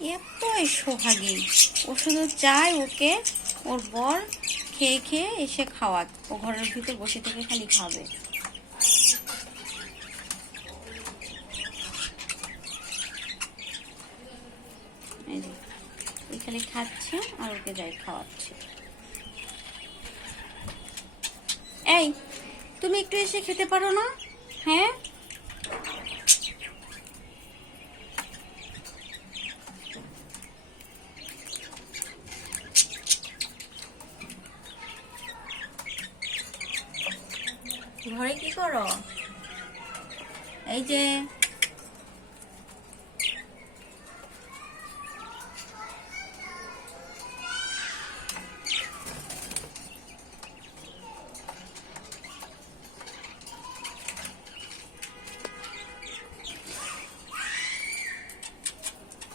এতই সোহাগী। ও শুধু চায় ওকে ওর বর খেয়ে খেয়ে এসে খাওয়াক। ও ঘরের ভিতর বসে থেকে খালি খাবে। খালি খাচ্ছে আর ওকে যাই খাওয়াচ্ছে। এই, তুমি একটু এসে খেতে পারো না? হ্যাঁ? ঘরে কি করো? এই যে